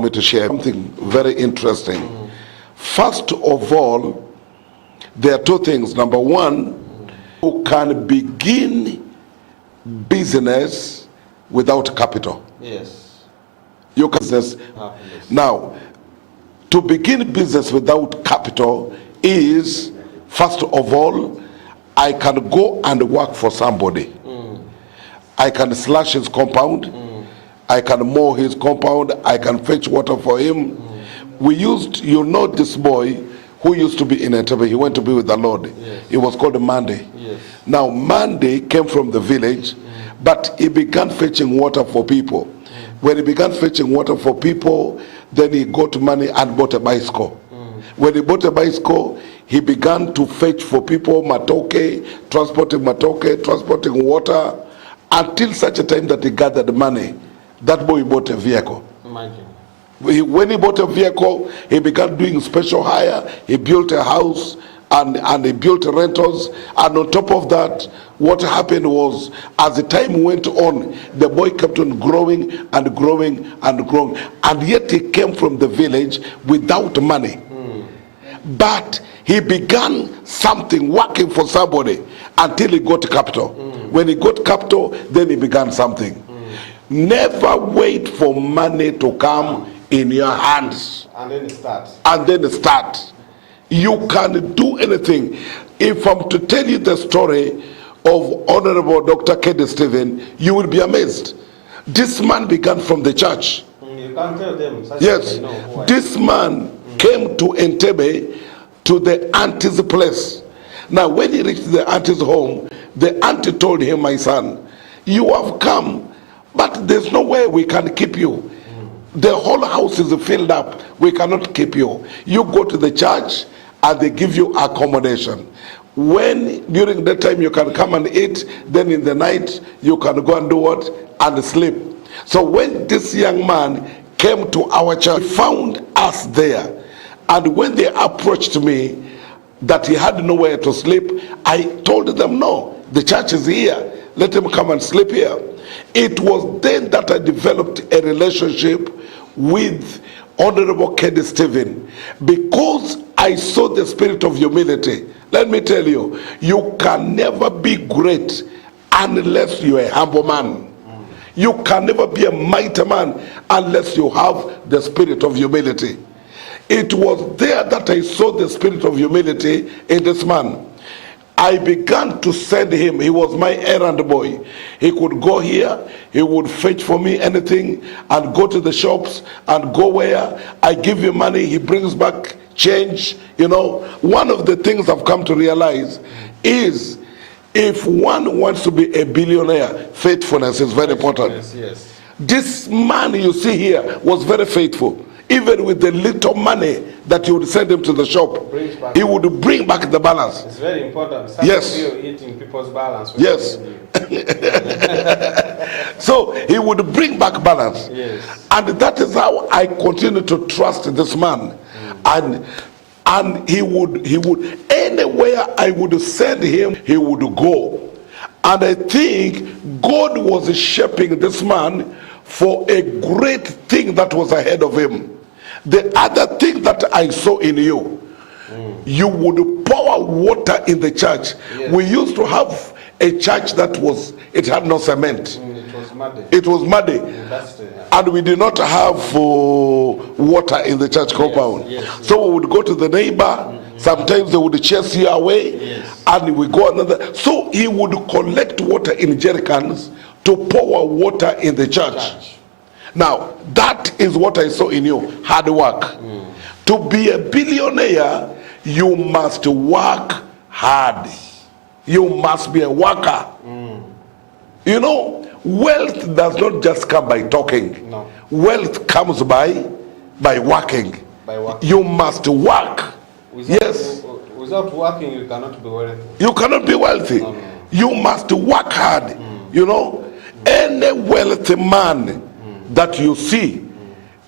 me to share something very interesting. First of all, there are two things. Number one, you can begin business without capital. Yes. You can business. Yes. Now, to begin business without capital is, first of all, I can go and work for somebody. I can slash his compound. I can mow his compound. I can fetch water for him. We used, you know, this boy who used to be in Entebbe. He went to be with the Lord. Yes. It was called Monday. Yes. Now, Monday came from the village, but he began fetching water for people. When he began fetching water for people, then he got money and bought a bicycle. When he bought a bicycle, he began to fetch for people matoke, transporting water, until such a time that he gathered money. That boy bought a vehicle. Imagine. When he bought a vehicle, he began doing special hire. He built a house and he built rentals. And on top of that, what happened was, as the time went on, the boy kept on growing and growing and growing. And yet he came from the village without money. But he began something, working for somebody, until he got capital. When he got capital, then he began something. Never wait for money to come in your hands. And then start. You can do anything. If I'm to tell you the story of Honorable Dr. Kenneth Stephen, you will be amazed. This man began from the church. You can't tell them. Yes. This man came to Entebbe, to the auntie's place. Now, when he reached the auntie's home, the auntie told him, "My son, you have come, but there's no way we can keep you. The whole house is filled up. We cannot keep you. You go to the church and they give you accommodation. When during that time you can come and eat, then in the night you can go and do what? And sleep." So when this young man came to our church, he found us there. And when they approached me that he had nowhere to sleep, I told them, "No, the church is here. Let him come and sleep here." It was then that I developed a relationship with Honorable Kenneth Stephen, because I saw the spirit of humility. Let me tell you, you can never be great unless you're a humble man. You can never be a mighty man unless you have the spirit of humility. It was there that I saw the spirit of humility in this man. I began to send him. He was my errand boy. He could go here, he would fetch for me anything, and go to the shops and go where I give him money, he brings back change. You know, one of the things I've come to realize is, if one wants to be a billionaire, faithfulness is very important. Yes. This man you see here was very faithful. Even with the little money that you would send him to the shop, he would bring back the balance. It's very important. Yes. You're eating people's balance. Yes. So he would bring back balance. Yes. And that is how I continue to trust this man. And he would anywhere I would send him, he would go. And I think God was shaping this man for a great thing that was ahead of him. The other thing that I saw in you, you would pour water in the church. Yes. We used to have a church that it had no cement. It was muddy. It was muddy. Dusty, yeah. And we did not have water in the church compound. Yes. So we would go to the neighbor. Sometimes they would chase you away. Yes. And we go another. So he would collect water in jerry cans to pour water in the church. Now, that is what I saw in you, hard work. To be a billionaire, you must work hard. You must be a worker. You know, wealth does not just come by talking. No. Wealth comes by working. You must work. Without working, you cannot be wealthy. You cannot be wealthy. No. You must work hard. You know, any wealthy man that you see,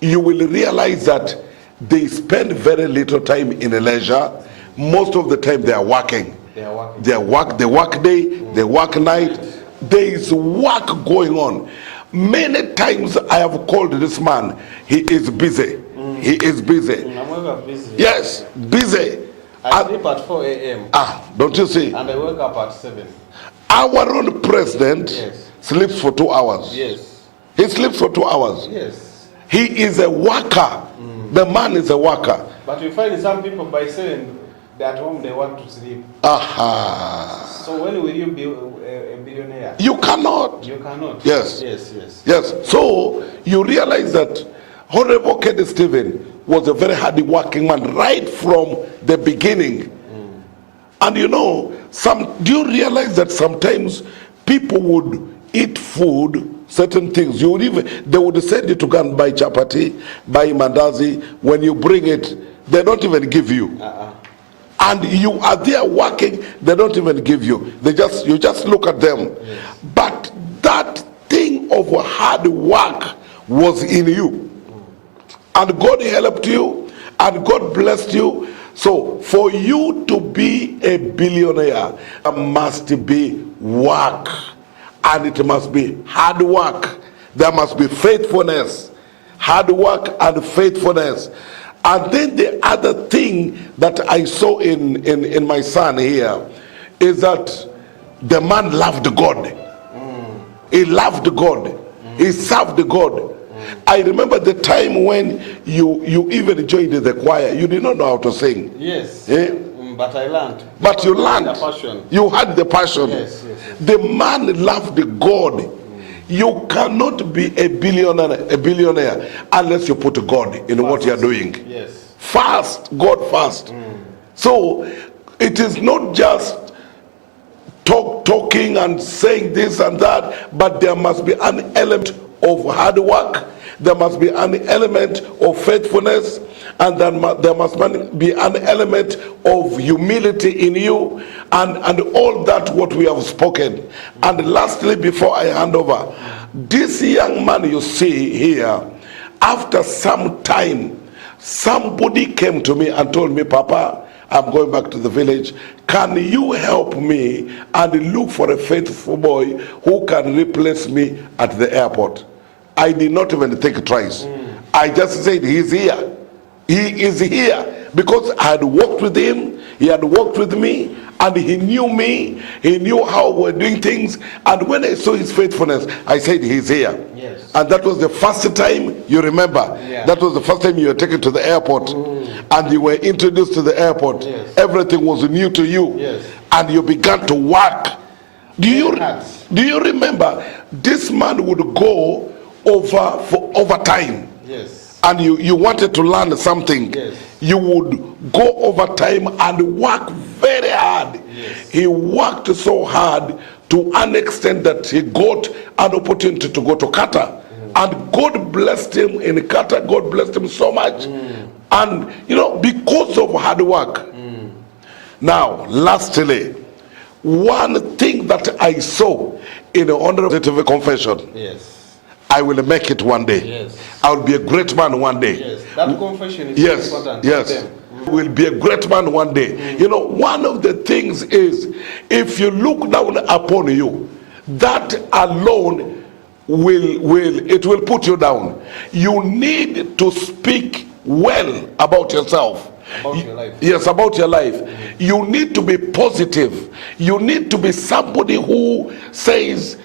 you will realize that they spend very little time in leisure. Most of the time they are working. They work day, they work night. There is work going on. Many times I have called this man. He is busy. He is busy. I'm ever busy. Yes, busy. I sleep at 4 a.m. Don't you see? and I wake up at 7. Our own president Yes. sleeps for 2 hours. Yes. He sleeps for 2 hours. Yes. He is a worker. The man is a worker. But you find some people by 7, they're at home, they want to sleep. Aha. So when will you be a billionaire? You cannot. You cannot. Yes. Yes, yes. Yes. So you realize that Honorable Kenny Stephen was a very hard working man right from the beginning. And you know, do you realize that sometimes people would eat food, certain things, they would send you to go and buy chapati, buy mandazi. When you bring it, they don't even give you. And you are there working, they don't even give you. You just look at them. Yes. But that thing of hard work was in you. And God helped you, and God blessed you. So for you to be a billionaire, there must be work. And it must be hard work. There must be faithfulness. Hard work and faithfulness. And then the other thing that I saw in my son here is that the man loved God. He loved God. He served God. I remember the time when you even joined the choir. You did not know how to sing. Yes. But I learned. But you learned. The passion. You had the passion. Yes, yes, yes. The man loved God. You cannot be a billionaire unless you put God in what you are doing. Yes. Fast, God first. So it is not just talking and saying this and that, but there must be an element of hard work. There must be an element of faithfulness, and then there must be an element of humility in you, and all that what we have spoken. And lastly, before I hand over, this young man you see here, after some time, somebody came to me and told me, Papa, I'm going back to the village. Can you help me and look for a faithful boy who can replace me at the airport? I did not even think twice. I just said, he's here. He is here. Because I had worked with him, he had worked with me, and he knew me, he knew how we're doing things. And when I saw his faithfulness, I said, he's here. Yes. And that was the first time, you remember, that was the first time you were taken to the airport, and you were introduced to the airport. Yes. Everything was new to you. Yes. And you began to work. Do you remember, this man would go for overtime? Yes. And you wanted to learn something. Yes. You would go overtime and work very hard. Yes. He worked so hard to an extent that he got an opportunity to go to Qatar. And God blessed him in Qatar. God blessed him so much. And because of hard work. Now, lastly, one thing that I saw in the honorable confession. Yes. I will make it one day. Yes. I will be a great man one day. Yes. That confession is important. Yes. Will be a great man one day. One of the things is, if you look down upon you, that alone will put you down. You need to speak well about yourself. About your life. Yes, about your life. You need to be positive. You need to be somebody who says,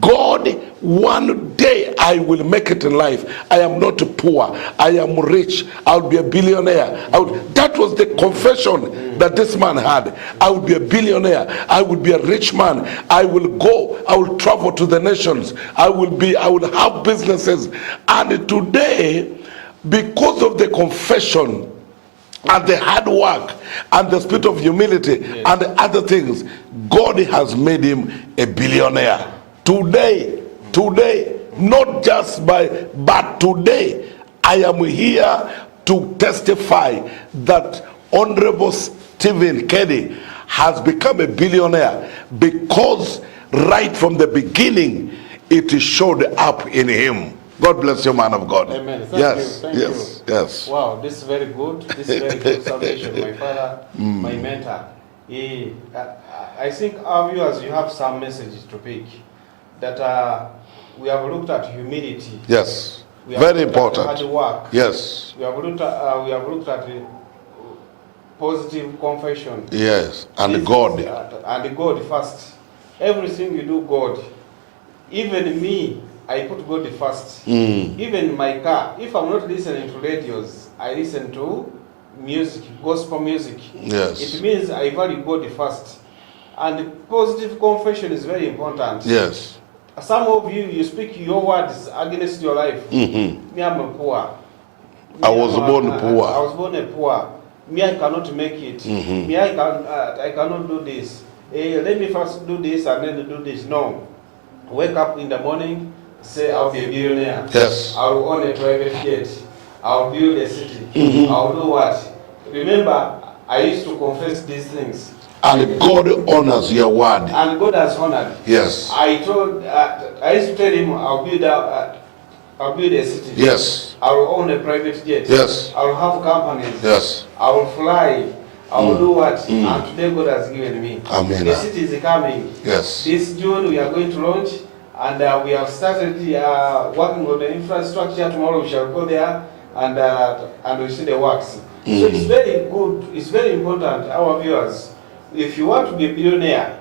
God, one day I will make it in life. I am not poor. I am rich. I'll be a billionaire. That was the confession that this man had. I will be a billionaire. I will be a rich man. I will go. I will travel to the nations. I will have businesses. And today, because of the confession and the hard work and the spirit of humility and the other things, God has made him a billionaire. Today, not just but today, I am here to testify that Honorable Stephen Kenny has become a billionaire because right from the beginning, it showed up in him. God bless you, man of God. Amen. Thank you. Yes. Wow, this is very good. This is very good salvation. My father, my mentor. I think our viewers, you have some messages to pick that we have looked at humility. Yes. We have Very looked at important. hard work. Yes. We have looked at positive confession. Yes. And This God. is, and God first. Everything you do, God. Even me, I put God first. Even in my car, if I'm not listening to radios, I listen to music, gospel music. Yes. It means I value God first. And positive confession is very important. Yes. Some of you, you speak your words against your life. Me, I'm poor. I was born poor. I was born poor. Me, I cannot make it. Me, I cannot do this. Let me first do this and then do this. No. Wake up in the morning, say I'll be a billionaire. Yes. I'll own a private jet. I'll build a city. I'll do what? Remember, I used to confess these things. And God honors your word. And God has honored. Yes. I used to tell him, I'll build a city. Yes. I will own a private jet. Yes. I will have companies. Yes. I will fly. I will do what? And today God has given me. Amen. The city is coming. Yes. This June we are going to launch, and we have started working on the infrastructure. Tomorrow we shall go there and we see the works. So it's very good. It's very important, our viewers. If you want to be a billionaire,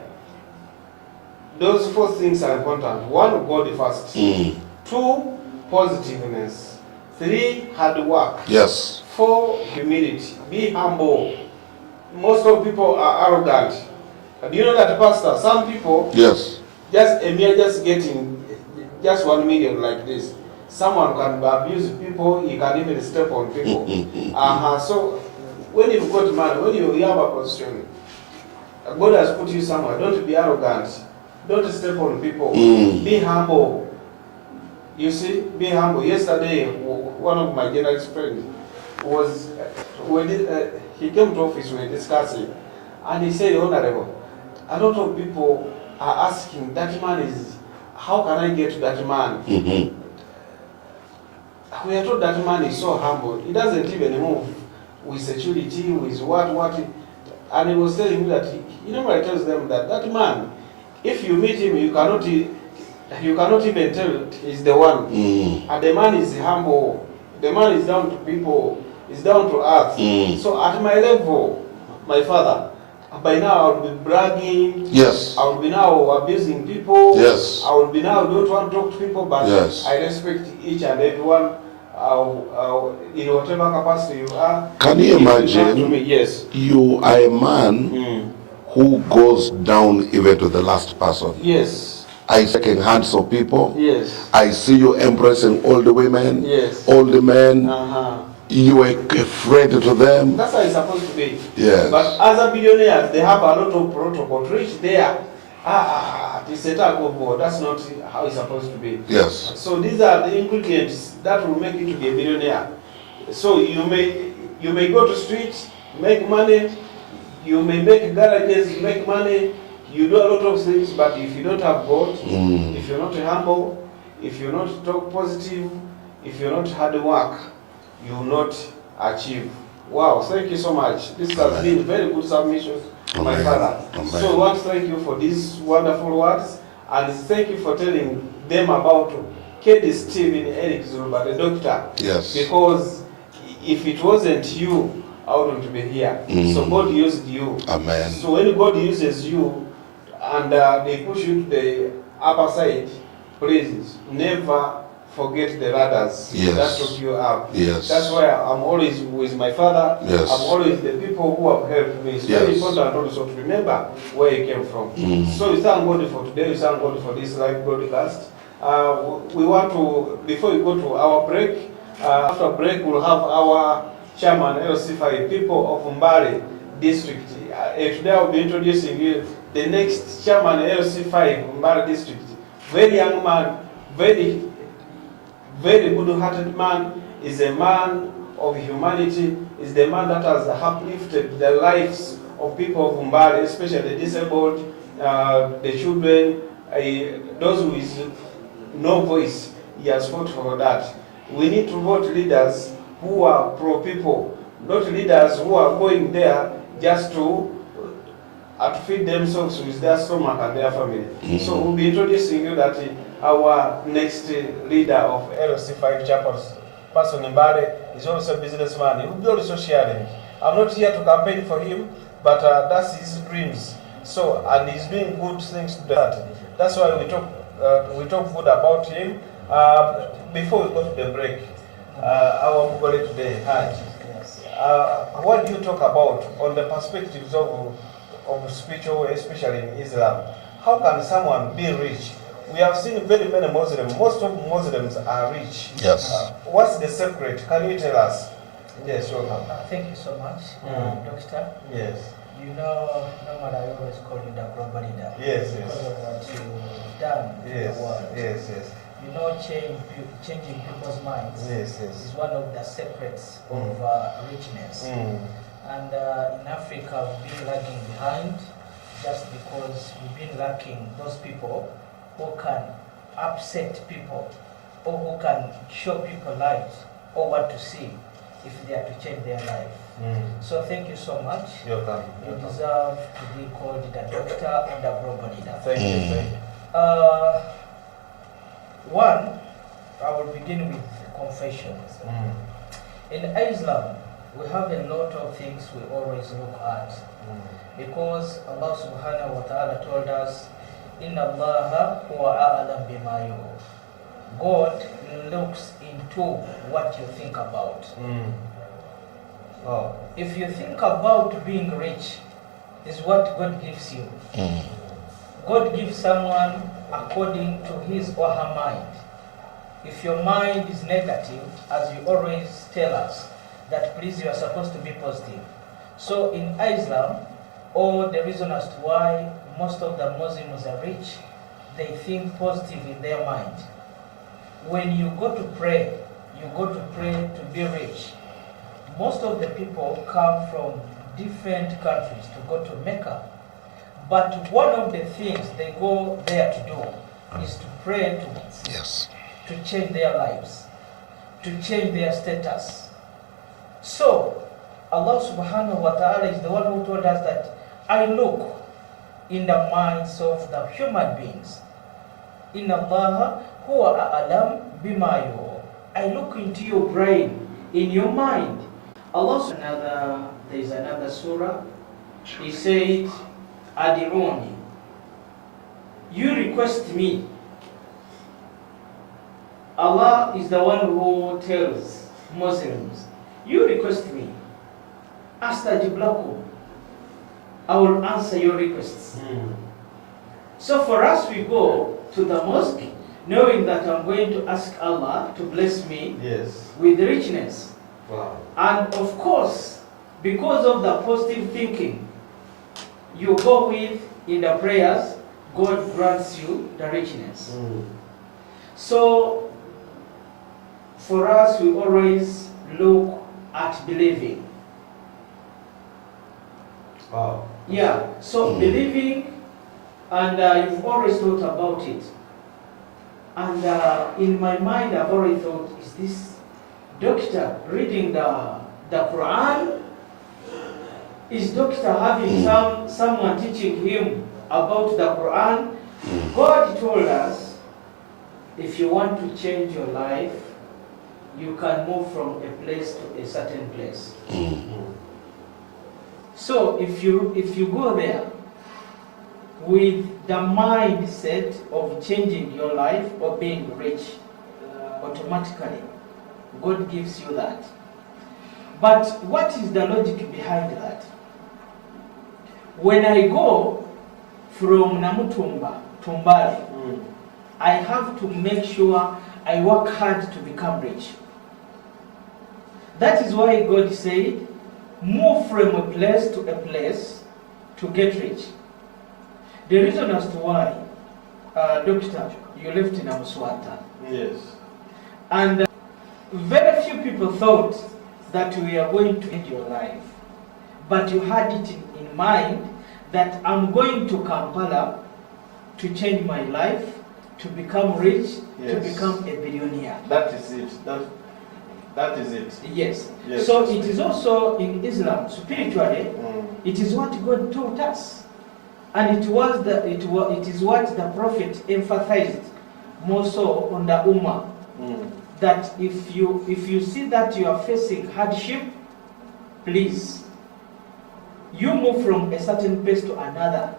those 4 things are important. 1, God first. 2, positiveness. 3, hard work. Yes. 4, humility. Be humble. Most of people are arrogant. Do you know that, Pastor? Some people, Yes. just getting just 1 million like this. Someone can abuse people. He can even step on people. So when you've got money, when you have a position, God has put you somewhere. Don't be arrogant. Don't step on people. Be humble. You see, be humble. Yesterday, one of my journalist friends was, he came to office, we were discussing, and he said, Honorable, a lot of people are asking, that man is, how can I get to that man? We are told that man is so humble. He doesn't even move with security, with what. And he was telling me that, I tells them that man, if you meet him, you cannot even tell he's the one. And the man is humble. The man is down to people, is down to earth. So at my level, my father, by now I will be bragging. Yes. I will be now abusing people. Yes. I will be now don't want to talk to people, but yes. I respect each and everyone in whatever capacity you are. Can you imagine? To me, yes. You are a man who goes down even to the last person. Yes. I shaking hands of people. Yes. I see you embracing all the women. Yes. All the men. You are a friend to them. That's how it's supposed to be. Yes. But other billionaires, they have a lot of protocol to reach there. That's not how it's supposed to be. Yes. So these are the ingredients that will make you to be a billionaire. So you may go to streets, make money, you may make garages, make money, you do a lot of things, but if you don't have God, if you're not humble, if you're not talk positive, if you're not hard work, you will not achieve. Wow, thank you so much. This has been very good submission, my father. So I want to thank you for these wonderful words, and thank you for telling them about Kedi Stephen Eric Zuruba, the doctor. Yes. Because if it wasn't you, I wouldn't be here. So God used you. Amen. So when God uses you and they push you to the upper side, please never forget the ladders that took you up. Yes. That's why I'm always with my father. Yes. I'm always the people who have helped me. It's very important also to remember where you came from. So we thank God for today. We thank God for this live broadcast. We want to, before we go to our break, after break we'll have our chairman, LC5, people of Mbale district. Today I'll be introducing you the next chairman, LC5, Mbale district. Very young man, very good-hearted man, is a man of humanity, is the man that has uplifted the lives of people of Mbale, especially the disabled, the children, those with no voice. He has fought for that. We need to vote leaders who are pro-people, not leaders who are going there just to feed themselves with their stomach and their family. So we'll be introducing you that our next leader of LC5 Chapels, Pastor Nimbale, is also a businessman. He will be also sharing. I'm not here to campaign for him, but that's his dreams. So, and he's doing good things to that. That's why we talk good about him. Before we go to the break, our Mugole today, Haj, what do you talk about on the perspectives of spiritual, especially in Islam? How can someone be rich? We have seen very many Muslims. Most of Muslims are rich. Yes. What's the secret? Can you tell us? Yes, welcome. Thank you so much, Doctor. Yes. You know, normally I always call you the global leader. Yes, yes. Because of what you've done in the world. Yes, yes. You know, changing people's minds Yes, yes. is one of the secrets of richness. And in Africa, we've been lagging behind just because we've been lacking those people who can upset people or who can show people light or what to see if they are to change their life. So thank you so much. You're welcome. You deserve to be called the doctor and the global leader. Thank you. Thank you. One, I will begin with confession. In Islam, we have a lot of things we always look at because Allah subhanahu wa ta'ala told us, Inna Allaha huwa a'lam bima yu'u. God looks into what you think about. Oh. If you think about being rich, is what God gives you. God gives someone according to his or her mind. If your mind is negative, as you always tell us, that please you are supposed to be positive. So in Islam, or the reason as to why most of the Muslims are rich, they think positive in their mind. When you go to pray to be rich. Most of the people come from different countries to go to Mecca. But one of the things they go there to do is to pray to change their lives, to change their status. So, Allah subhanahu wa ta'ala is the one who told us that I look in the minds of the human beings. Inna Allaha huwa a'lam bima yu'u. I look into your brain, in your mind. Allah, there is another surah. He said, Adiruni. You request me. Allah is the one who tells Muslims, you request me. Astajib lakum. I will answer your requests. So for us, we go to the mosque knowing that I'm going to ask Allah to bless me with richness. Wow. And of course, because of the positive thinking you go with in the prayers, God grants you the richness. So, for us, we always look at believing. Wow. Yeah, so believing, and you've always thought about it. And in my mind, I've already thought, is this doctor reading the Quran? Is doctor having someone teaching him about the Quran? God told us, if you want to change your life, you can move from a place to a certain place. So if you go there with the mindset of changing your life or being rich, automatically God gives you that. But what is the logic behind that? When I go from Namutumba to Mbale, I have to make sure I work hard to become rich. That is why God said, move from a place to get rich. The reason as to why, Doctor, you left in Amswata. Yes. And very few people thought that we are going to end your life. But you had it in mind that I'm going to Kampala to change my life, to become rich, to become a billionaire. That is it. That is it. Yes. So it is also in Islam, spiritually, it is what God taught us. And it is what the Prophet emphasized more so on the Ummah, that if you see that you are facing hardship, please, you move from a certain place to another,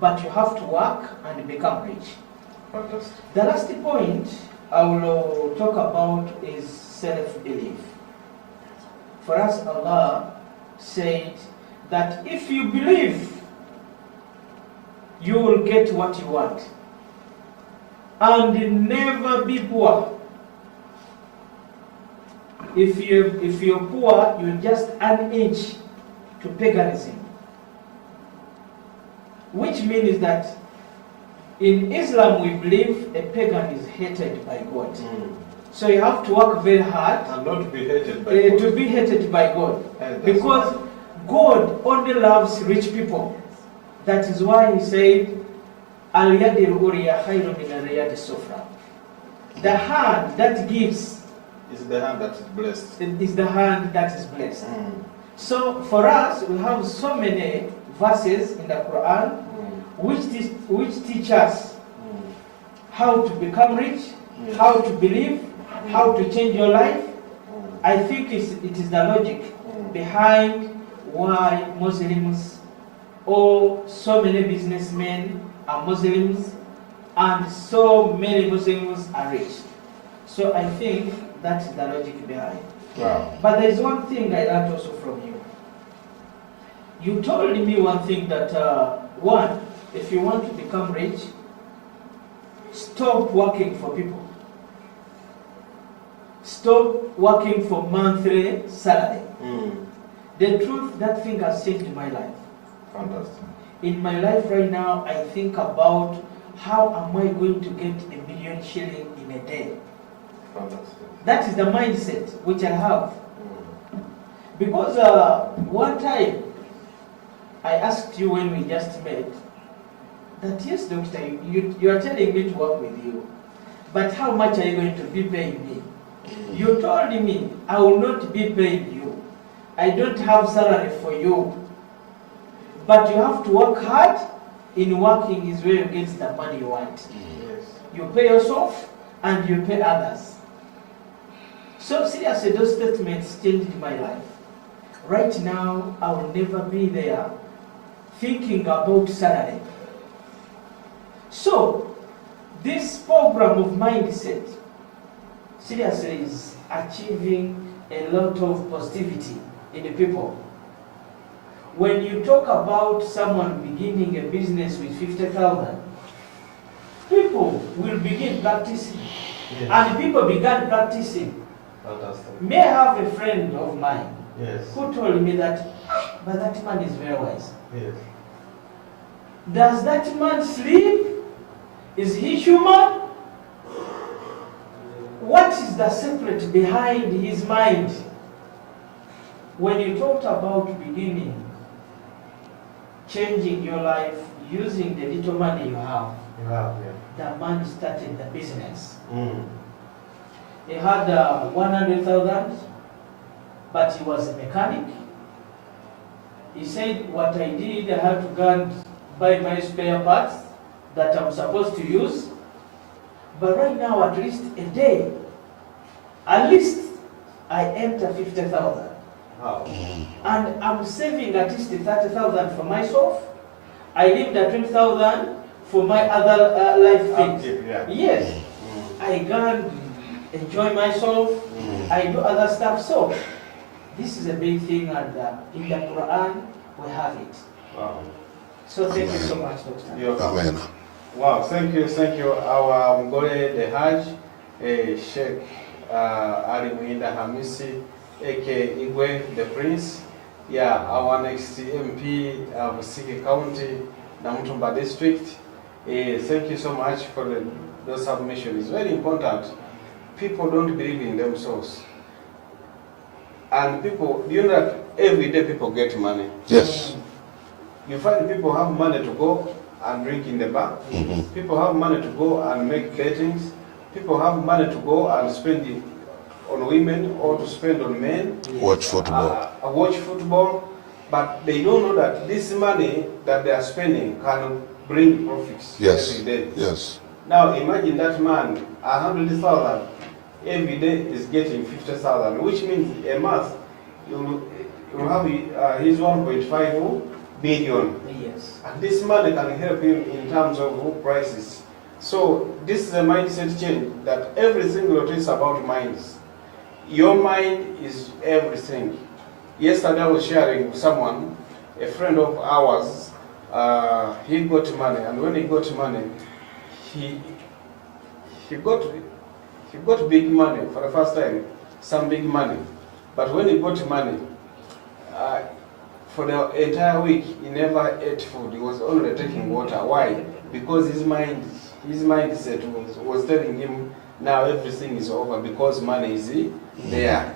but you have to work and become rich. Fantastic. The last point I will talk about is self-belief. For us, Allah said that if you believe, you will get what you want and never be poor. If you're poor, you just an inch to paganism. Which means that in Islam we believe a pagan is hated by God. So you have to work very hard And not to be hated by God. to be hated by God. And that's Because God only loves rich people. That is why he said, Al-yadi al-uriya khayru min al-riyadi sufra. The hand that gives It's the hand that is blessed. is the hand that is blessed. So for us, we have so many verses in the Quran which teach us how to become rich, how to believe, how to change your life. I think it is the logic behind why Muslims or so many businessmen are Muslims and so many Muslims are rich. So I think that's the logic behind. Wow. But there is one thing I learned also from you. You told me one thing that, one, if you want to become rich, stop working for people. Stop working for monthly salary. The truth, that thing has changed my life. Fantastic. In my life right now, I think about how am I going to get a million shilling in a day. Fantastic. That is the mindset which I have. Because one time, I asked you when we just met, that yes, doctor, you are telling me to work with you, but how much are you going to be paying me? You told me, I will not be paying you. I don't have salary for you. But you have to work hard. In working is where you get the money you want. Yes. You pay yourself and you pay others. So seriously, those statements changed my life. Right now, I will never be there thinking about salary. So, this program of mindset seriously is achieving a lot of positivity in the people. When you talk about someone beginning a business with 50,000, people will begin practicing. Yes. And people began practicing. Fantastic. May I have a friend of mine Yes. who told me that, but that man is very wise. Yes. Does that man sleep? Is he human? What is the secret behind his mind? When you talked about beginning, changing your life, using the little money you have, the man started the business. He had 100,000, but he was a mechanic. He said, what I did, I had to go and buy my spare parts that I'm supposed to use. But right now, at least a day, at least I enter 50,000. Wow. And I'm saving at least 30,000 for myself. I leave the 20,000 for my other life things. Active, yeah. Yes. I go and enjoy myself. I do other stuff. So, this is a big thing, and in the Quran, we have it. Wow. So, thank you so much, Doctor. You're welcome. Amen. Wow, thank you. Our Mgore the Hajj, Sheikh Ali Muhinda Hamisi, aka Igwe the Prince. Yeah, our next MP of Sigi County, Namutumba District. Thank you so much for the submission. It's very important. People don't believe in themselves. And people, you know that every day people get money. Yes. You find people have money to go and drink in the bar. People have money to go and make bettings. People have money to go and spend it on women or to spend on men. Watch football. Watch football. But they don't know that this money that they are spending can bring profits Yes. every day. Yes. Now imagine that man, 100,000 every day is getting 50,000, which means a month you'll have his 1.5 billion. Yes. And this money can help him in terms of prices. So this is a mindset change that everything rotates about minds. Your mind is everything. Yesterday I was sharing with someone, a friend of ours, he got money, and when he got money, he got big money for the first time, some big money. But when he got money, for the entire week, he never ate food. He was only taking water. Why? Because his mindset was telling him now everything is over because money is there.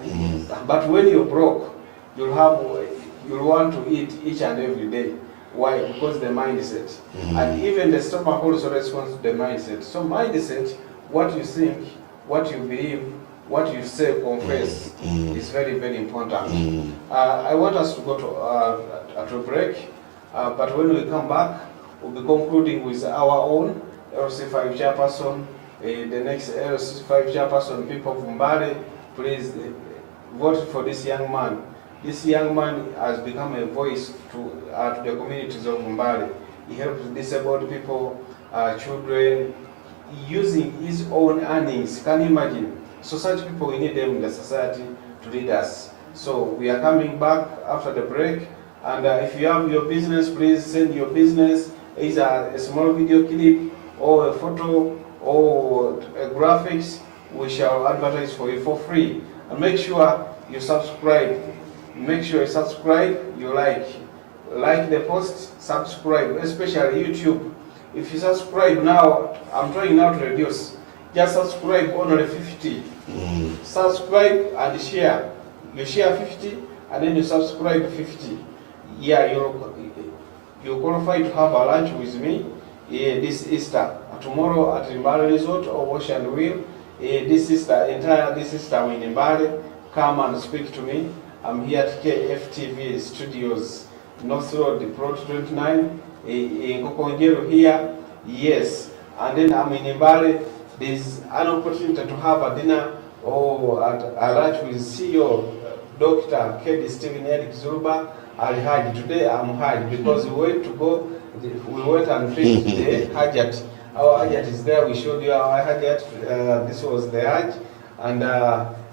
But when you're broke, you'll want to eat each and every day. Why? Because the mindset. And even the stomach also responds to the mindset. So mindset, what you think, what you believe, what you say, confess, is very, very important. I want us to go to a break, but when we come back, we'll be concluding with our own LC5 chairperson. The next LC5 chairperson, people from Mbale, please vote for this young man. This young man has become a voice to the communities of Mbale. He helps disabled people, children, using his own earnings. Can you imagine? So such people, we need them in the society to lead us. So we are coming back after the break. And if you have your business, please send your business, either a small video clip or a photo or a graphics. We shall advertise for you for free. And make sure you subscribe. Make sure you subscribe, you like the post, subscribe, especially YouTube. If you subscribe now, I'm trying now to reduce. Just subscribe only 50. Subscribe and share. You share 50 and then you subscribe 50. Yeah, you qualify to have a lunch with me this Easter. Tomorrow at Mbale Resort or Wash and Wheel. This Easter, we in Mbale. Come and speak to me. I'm here at KFTV Studios, North Road, Plot 29, in Kokongero here, yes. And then I'm in Mbale. There's an opportunity to have a dinner or a lunch with CEO, Dr. Kedi Stephen Eric Zuruba, Al-Hajj. Today I'm Hajj because we went and finished the Hajjat. Our Hajjat is there, we showed you our Hajjat, this was the Hajj, and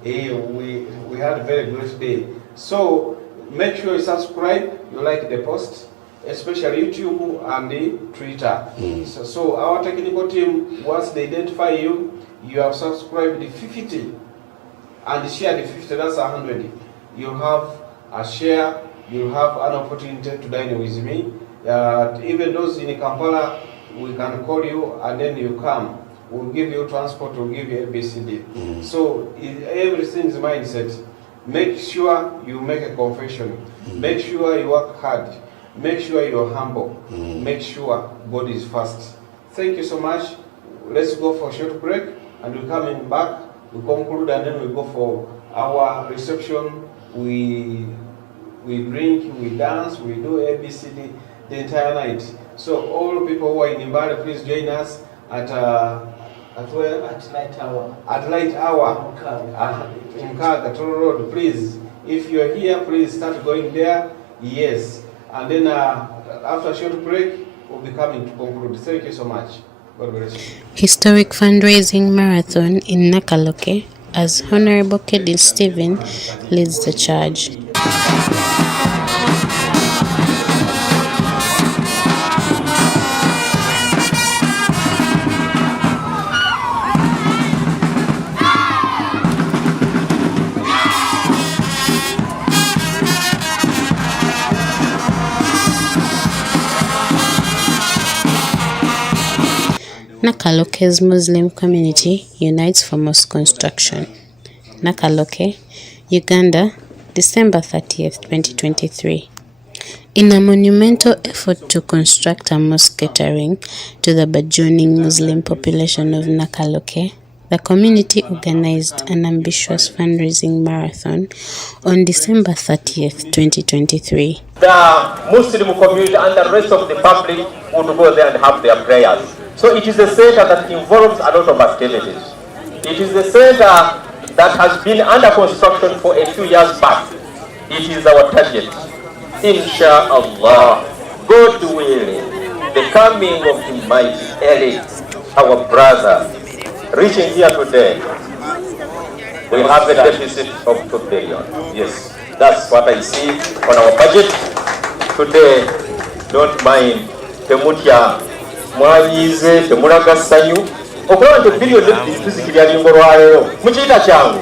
we had a very great day. So make sure you subscribe, you like the post, especially YouTube and the Twitter. So our technical team, once they identify you, you have subscribed the 50 and share the 50, that's 100. You have a share, you have an opportunity to dine with me. Even those in Kampala, we can call you and then you come. We'll give you transport, we'll give you ABCD. So everything's mindset. Make sure you make a confession. Make sure you work hard. Make sure you're humble. Make sure God is first. Thank you so much. Let's go for a short break and we're coming back. We conclude and then we go for our reception. We drink, we dance, we do ABCD the entire night. So all people who are in Mbale, please join us at where? At Light Hour. At Light Hour. In Kaga, Toro Road, please. If you're here, please start going there. Yes. And then after a short break, we'll be coming to conclude. Thank you so much. God bless you. Historic fundraising marathon in Nakaloke as Honorable Kedi Stephen leads the charge. Nakaloke's Muslim community unites for mosque construction. Nakaloke, Uganda, December 30th, 2023. In a monumental effort to construct a mosque catering to the burgeoning Muslim population of Nakaloke, the community organized an ambitious fundraising marathon on December 30th, 2023. The Muslim community and the rest of the public would go there and have their prayers. So it is a center that involves a lot of activities. It is a center that has been under construction for a few years back. It is our target, inshallah, God willing, the coming of the mighty elite, our brother, reaching here today, we have a deficit of 2 billion. Yes, that's what I see on our budget. Today, don't mind, temutya, mwanyize, temulaga sanyu, okulaba nti biliyoni tuzikirya lingo lwaleero mukiyita kyangu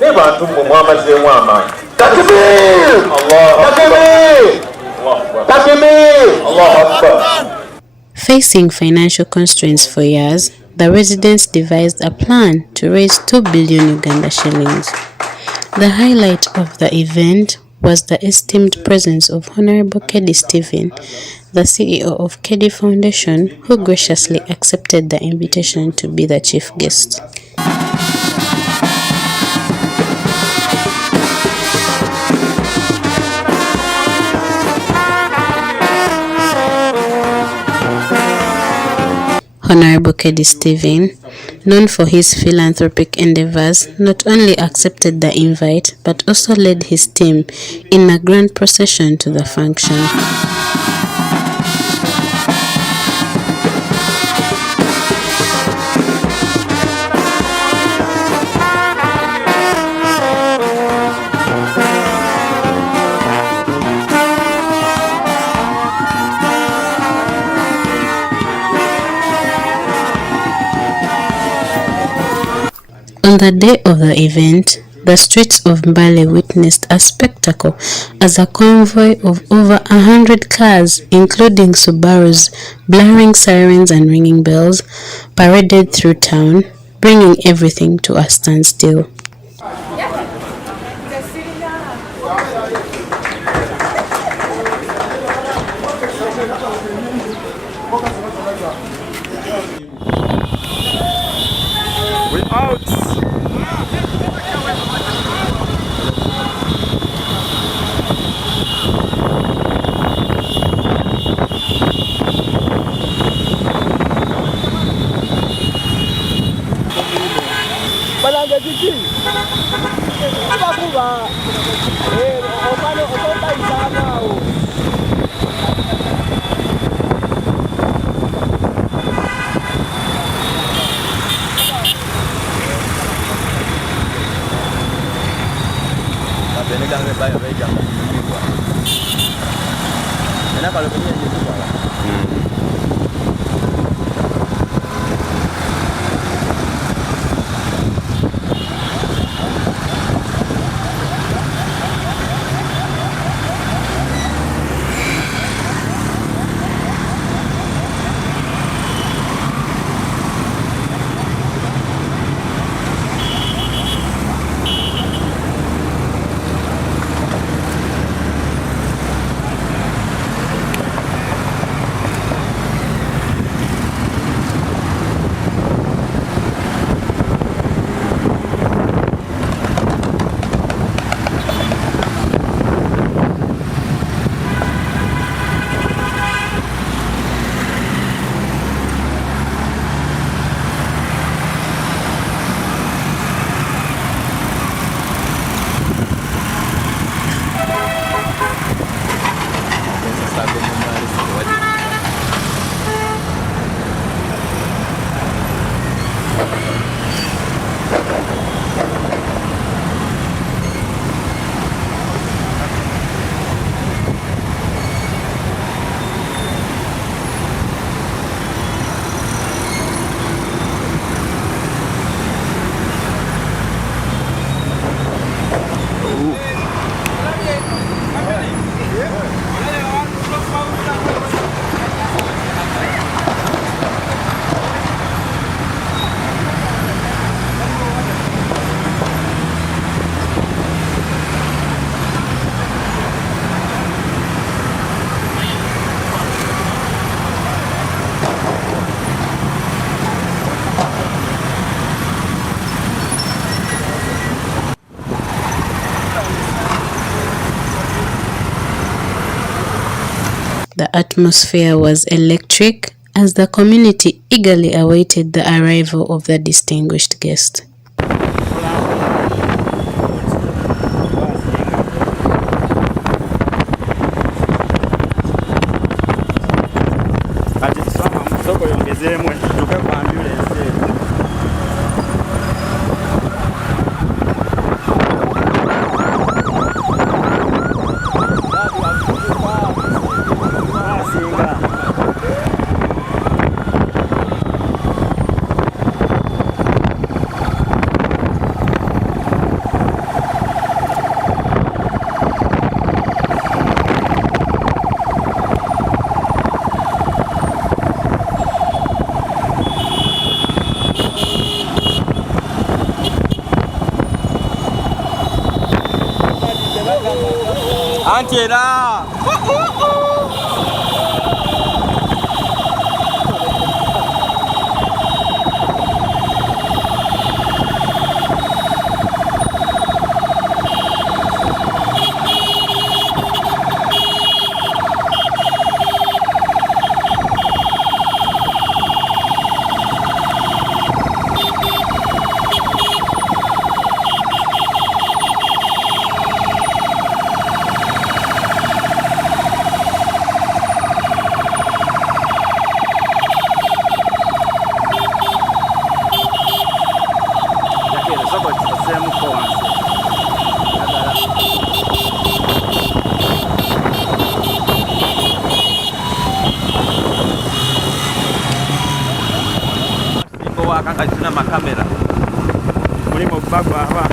naye bantu mmwe mwamazeemu amaanyi. Takbir! Takbir! Takbir! Allahu Akbar! Facing financial constraints for years, the residents devised a plan to raise 2 billion Uganda shillings. The highlight of the event was the esteemed presence of Honorable Kedi Stephen, the CEO of Kedi Foundation, who graciously accepted the invitation to be the chief guest. Honorable Kedi Stephen, known for his philanthropic endeavors, not only accepted the invite but also led his team in a grand procession to the function. On the day of the event, the streets of Mbale witnessed a spectacle as a convoy of over 100 cars, including Subarus, blaring sirens and ringing bells, paraded through town, bringing everything to a standstill. The atmosphere was electric as the community eagerly awaited the arrival of the distinguished guest. Antira! Kakasina makamera mulimo bagwa aba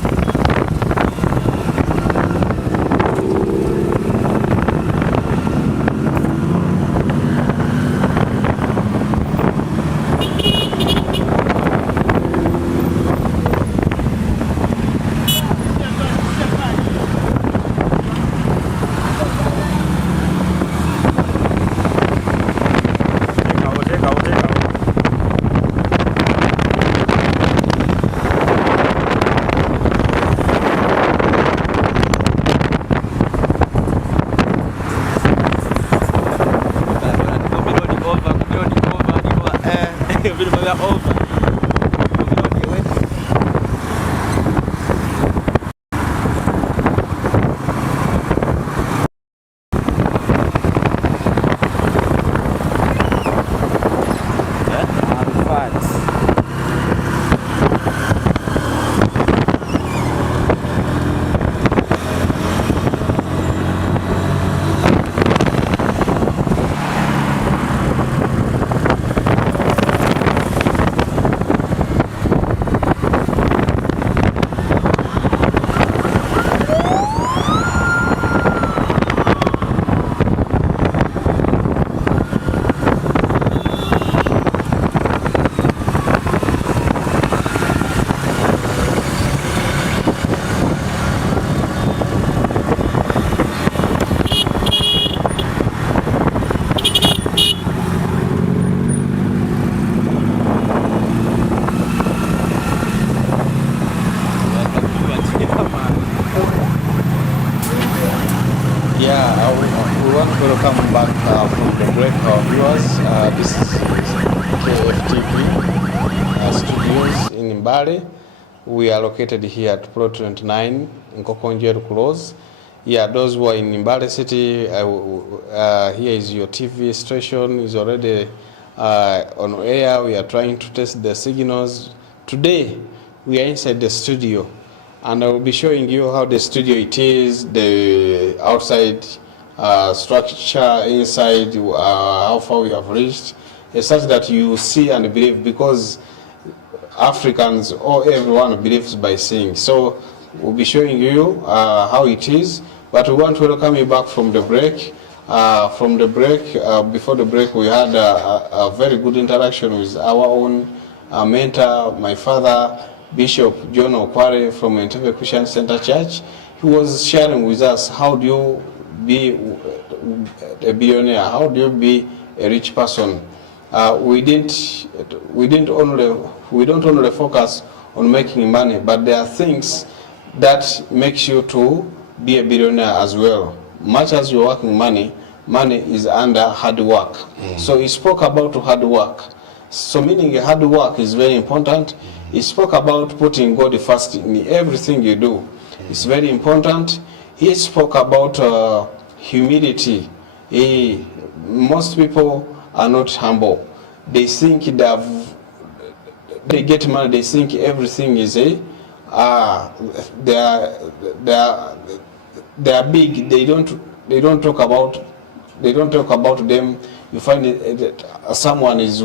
We want to welcome back from the break our viewers. This is KFTV studios in Mbale. We are located here at Plot 29 in Kokonjeru Close. Yeah, those who are in Mbale City, here is your TV station, is already on air. We are trying to test the signals. Today, we are inside the studio, and I will be showing you how the studio it is, the outside structure, inside, how far we have reached, such that you see and believe, because Africans or everyone believes by seeing. So we'll be showing you how it is, but we want to welcome you back from the break. Before the break, we had a very good interaction with our own mentor, my father, Bishop John Okware from Entebbe Christian Center Church. He was sharing with us, how do you be a billionaire? How do you be a rich person? We don't only focus on making money, but there are things that makes you to be a billionaire as well. Much as you're working money, money is under hard work. So he spoke about hard work. So meaning hard work is very important. He spoke about putting God first in everything you do. It's very important. He spoke about humility. Most people are not humble. They think they get money. They think everything is they are big. They don't talk about them. You find that someone is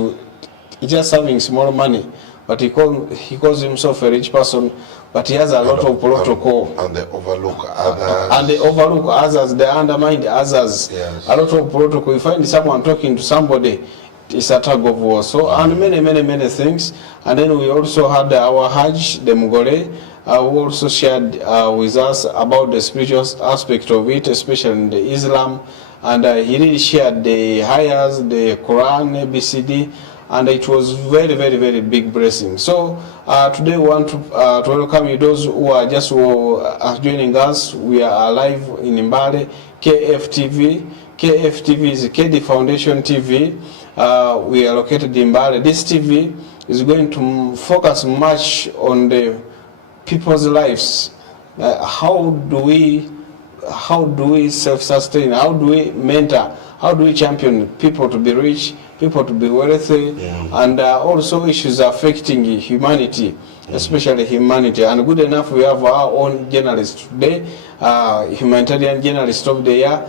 just having small money, but he calls himself a rich person, but he has a lot of protocol. And they overlook others. And they overlook others, they undermine others. Yes. A lot of protocol. You find someone talking to somebody, it's a tug of war. So, and many things. And then we also had our Hajj, the Mugore, who also shared with us about the spiritual aspect of it, especially in the Islam. And he really shared the ayahs, the Quran, ABCD, and it was very big blessing. So today we want to welcome you, those who are just joining us. We are live in Mbale, KFTV. KFTV is KD Foundation TV. We are located in Mbale. This TV is going to focus much on the people's lives. How do we self-sustain? How do we mentor? How do we champion people to be rich, people to be wealthy, and also issues affecting humanity, especially humanity. And good enough, we have our own journalist today, humanitarian journalist of the year.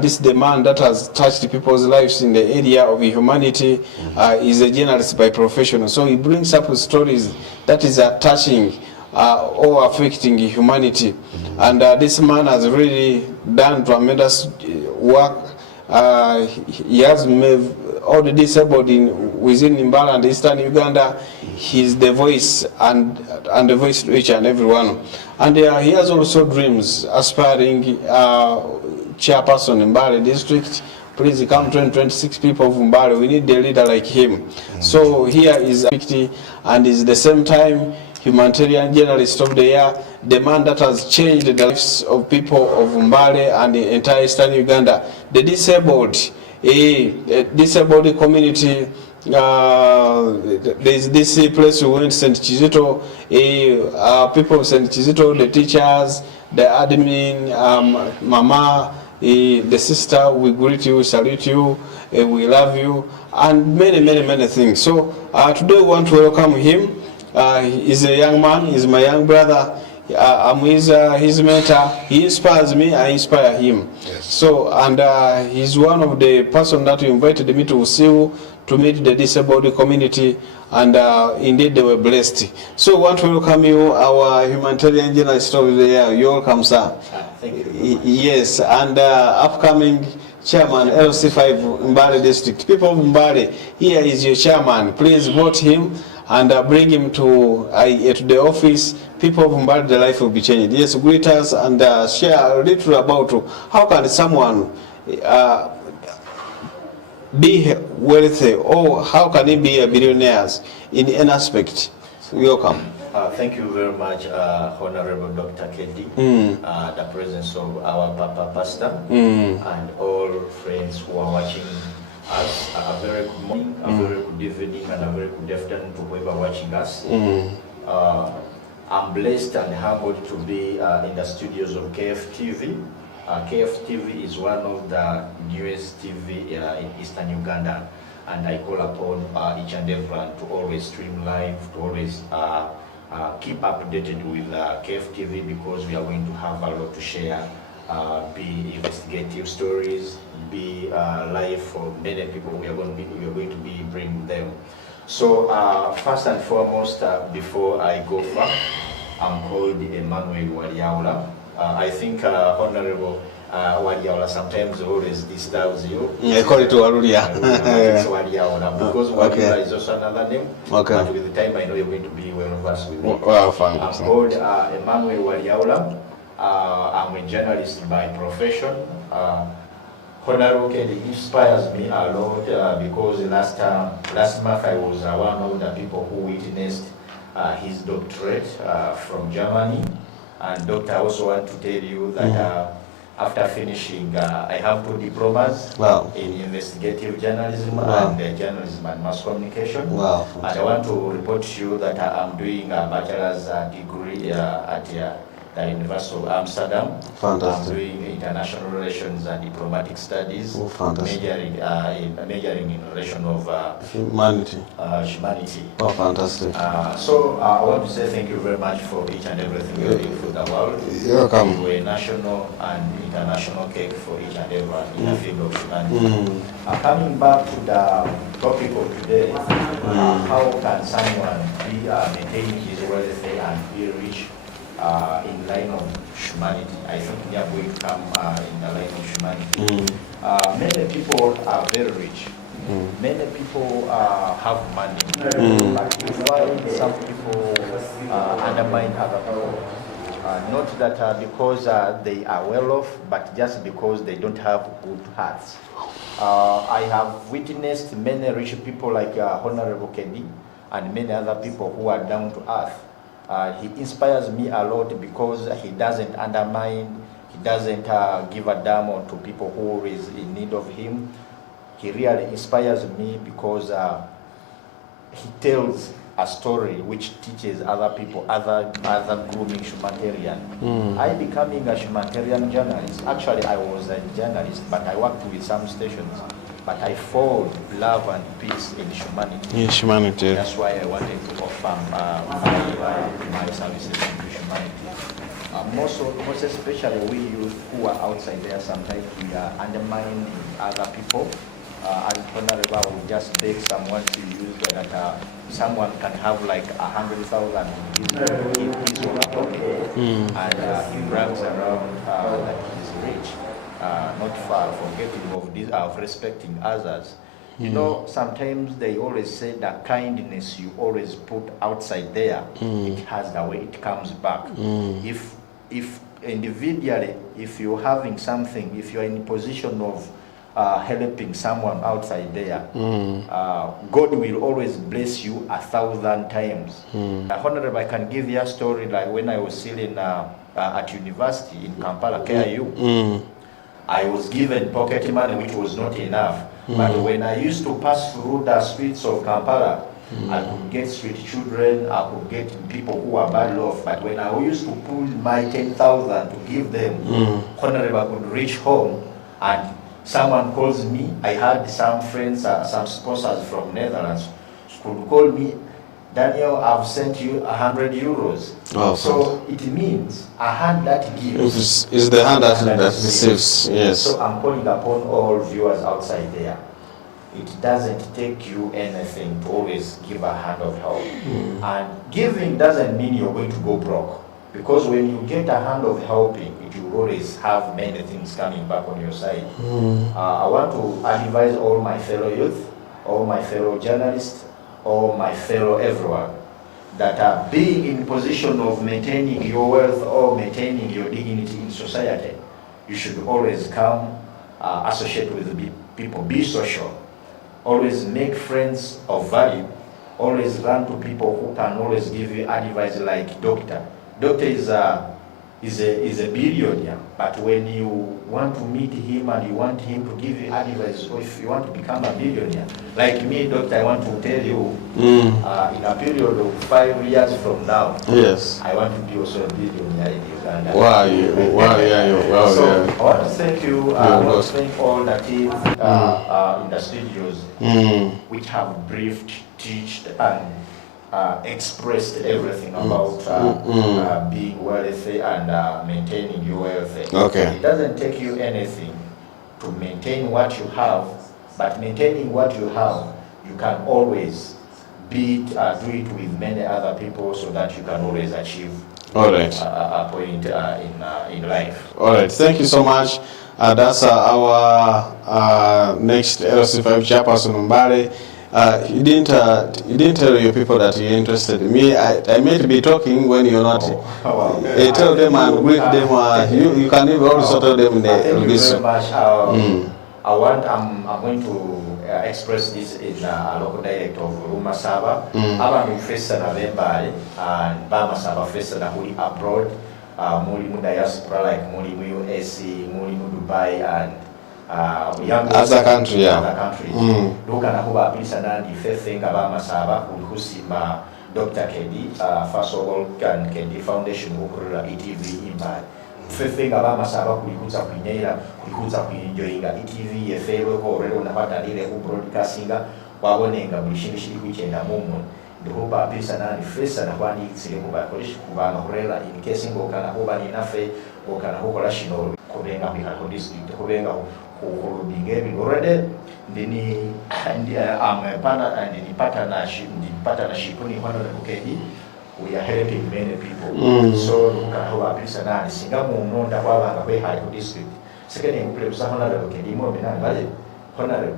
This is the man that has touched people's lives in the area of humanity. Is a journalist by profession, so he brings up stories that is touching or affecting humanity. And this man has really done tremendous work. He has made all the disabled within Mbale and Eastern Uganda. He's the voice and the voice to each and every one. And he has also dreams, aspiring chairperson in Mbale district. Please come 26 people from Mbale. We need a leader like him. So here is 50, and is the same time humanitarian journalist of the year, the man that has changed the lives of people of Mbale and the entire Eastern Uganda. The disabled, disabled community. There's this place we went, St. Kizito, people of St. Kizito, the teachers, the admin, mama, the sister, we greet you, we salute you, we love you, and many things. So today we want to welcome him. He's a young man, he's my young brother. I'm his mentor. He inspires me, I inspire him. Yes. So, and he's one of the person that invited me to Usiu to meet the disabled community, and indeed they were blessed. So, I want to welcome you, our humanitarian journalist over there. You're welcome, sir. Thank you. Yes, and upcoming chairman, LC5 Mbale district. People of Mbale, here is your chairman. Please vote him and bring him to the office. People of Mbale, the life will be changed. Yes, greet us and share a little about how can someone be wealthy, or how can he be a billionaire in any aspect. Welcome. Thank you very much, Honorable Dr. Kedi, the presence of our Papa Pastor, and all friends who are watching us. A very good morning, a very good evening, and a very good afternoon to whoever watching us. I'm blessed and humbled to be in the studios of KFTV. KFTV is one of the newest TV in Eastern Uganda, and I call upon each and everyone to always stream live, to always keep updated with KFTV, because we are going to have a lot to share, be investigative stories, be live for many people. We are going to be bringing them. So first and foremost, before I go far, I'm called Emmanuel Waliaula. I think Honorable Waliaula sometimes always disturbs you. I call it Waluria. It's Waliaula, because Waliaula is also another name. Okay. But with the time, I know you're going to be well versed with it. Well, fine. I'm called Emmanuel Waliaula. I'm a journalist by profession. Honorable Kedi inspires me a lot because last month I was one of the people who witnessed his doctorate from Germany. And doctor, I also want to tell you that After finishing, I have 2 diplomas Wow. in investigative journalism Wow. and journalism and mass communication. Wow. And I want to report to you that I'm doing a bachelor's degree at the University of Amsterdam. Fantastic. I'm doing international relations and diplomatic studies. Oh, fantastic. Majoring in relation of Humanity. humanity. Oh, fantastic. So I want to say thank you very much for each and everything you're doing for the world. You're welcome. You a national and international cake for each and everyone in the field of humanity. Coming back to the topic of today, how can someone be maintaining his welfare and be rich in line of humanity? I think we are going to come in the line of humanity. Many people are very rich. Many people have money, but you find some people undermine other people. Not that because they are well off, but just because they don't have good hearts. I have witnessed many rich people like Honorable Kedi and many other people who are down to earth. He inspires me a lot because he doesn't undermine, he doesn't give a damn on to people who is in need of him. He really inspires me because he tells a story which teaches other people, other grooming humanitarian. I becoming a humanitarian journalist. Actually, I was a journalist, but I worked with some stations. But I found love and peace in humanity. In humanity. That's why I wanted to offer my services to humanity. Most especially we youth who are outside there, sometimes we are undermining other people. As Honorable will just beg someone to use that someone can have like 100,000 in his own pocket, and he brags around that he's rich, not far from getting of this of respecting others. You know, sometimes they always say that kindness you always put outside there, it has the way it comes back. If individually, if you're having something, if you're in a position of helping someone outside there, God will always bless you 1,000 times. Honorable, I can give you a story like when I was still in at university in Kampala, KIU. I was given pocket money which was not enough. But when I used to pass through the streets of Kampala, I could get street children, I could get people who are bad off. But when I used to pull my 10,000 to give them, Honorable, I could reach home and someone calls me. I had some friends, some sponsors from Netherlands could call me, Daniel, I've sent you 100 euros. Oh, so it means a hand that gives is the hand that receives. Yes. So I'm calling upon all viewers outside there. It doesn't take you anything to always give a hand of help. And giving doesn't mean you're going to go broke. Because when you get a hand of helping, it will always have many things coming back on your side. I want to advise all my fellow youth, all my fellow journalists, all my fellow everyone, that being in position of maintaining your wealth or maintaining your dignity in society, you should always come associate with people, be social, always make friends of value, always run to people who can always give you advice like doctor. Doctor is a billionaire, but when you want to meet him and you want him to give you advice, or if you want to become a billionaire, like me, doctor, I want to tell you, in a period of 5 years from now, Yes. I want to be also a billionaire in Uganda. Wow, So I want to thank you. I want to thank all the team in the studios which have briefed, taught, and expressed everything about being wealthy and maintaining your welfare. Okay. It doesn't take you anything to maintain what you have, but maintaining what you have, you can always do it with many other people so that you can always achieve a point in life. All right, thank you so much. That's our next LC5 chairperson, Mbale. You didn't tell your people that you're interested. Me, I may be talking when you're not. Tell them and greet them. You can even also tell them Thank you very much. I'm going to express this in a local dialect of Rumasaba. Abantu festa na bembale and Bamasaba festa na huli abroad. mulimu diaspora like mulimu US, mulimu Dubai and young Other country, yeah. other countries. Lukana kuba apisa nandi fefe nga bamasaba kulikusima Dr. Kedi, first of all, Kedi Foundation kukurura ETV imbali. Fefe nga bamasaba kulikuza kuinyera, kulikuza kuinjoinga ETV yefewe ko rero napata lile ku broadcastinga wabonenga bulishinga shiri kuchenda mumu. Nduhuba apisa nandi fesa na kwani tsile kuba kolishi kuba ngorela in case ngokana kuba ni nafe ngokana hukola shino kubenga bihako district kubenga kurudinge bigorede ndini partnership ni Honorable Kedi. We are helping many people. So nukahoba apisa nani singa mu nda kwabanga kwe high district. Second implementa Honorable Kedi mo mina ngale Honorable